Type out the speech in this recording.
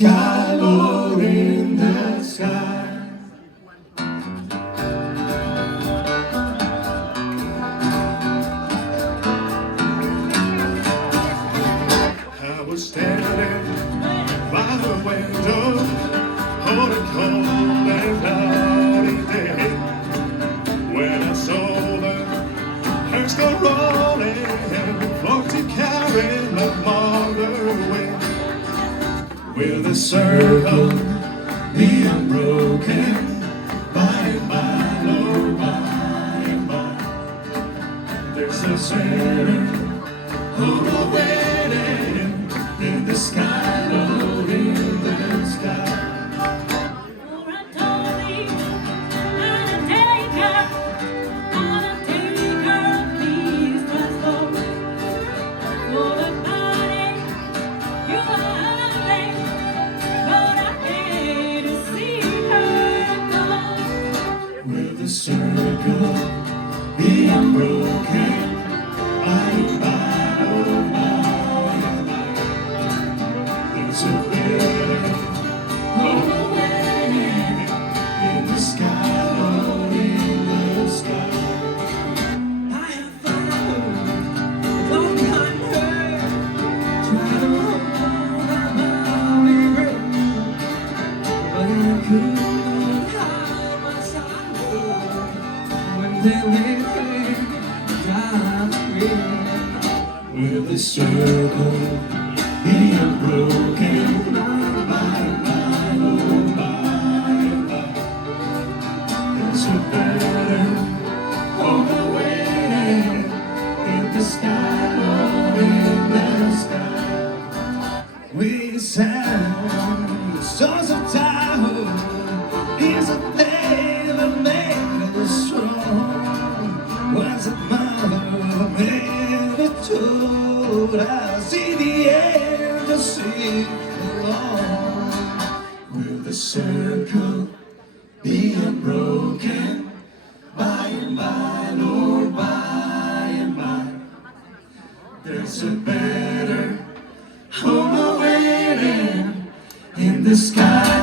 sky, Lord, in the sky. I was standing by the window on a cold and cloudy day when I saw the hearse go rolling and float to carry my mother away. Will the circle be unbroken by and by, Lord, by and by? There's a certain hope waiting in the sky, Lord, in the sky. Circle be unbroken by and by, oh by and by. There's a better hope waiting in the sky, Lord, in the sky. I have found a long time hurt, trying to hold that lonely road, but I couldn't. Will the circle be unbroken by and by, oh by and by? There's a better hope waiting in the sky, Lord, in the sky. We sang the songs of time. Here's a thing that made us strong. Was it mother made it told? I see the angels sing along. Will the circle be unbroken by and by, Lord, by and by? There's a better home awaiting in the sky.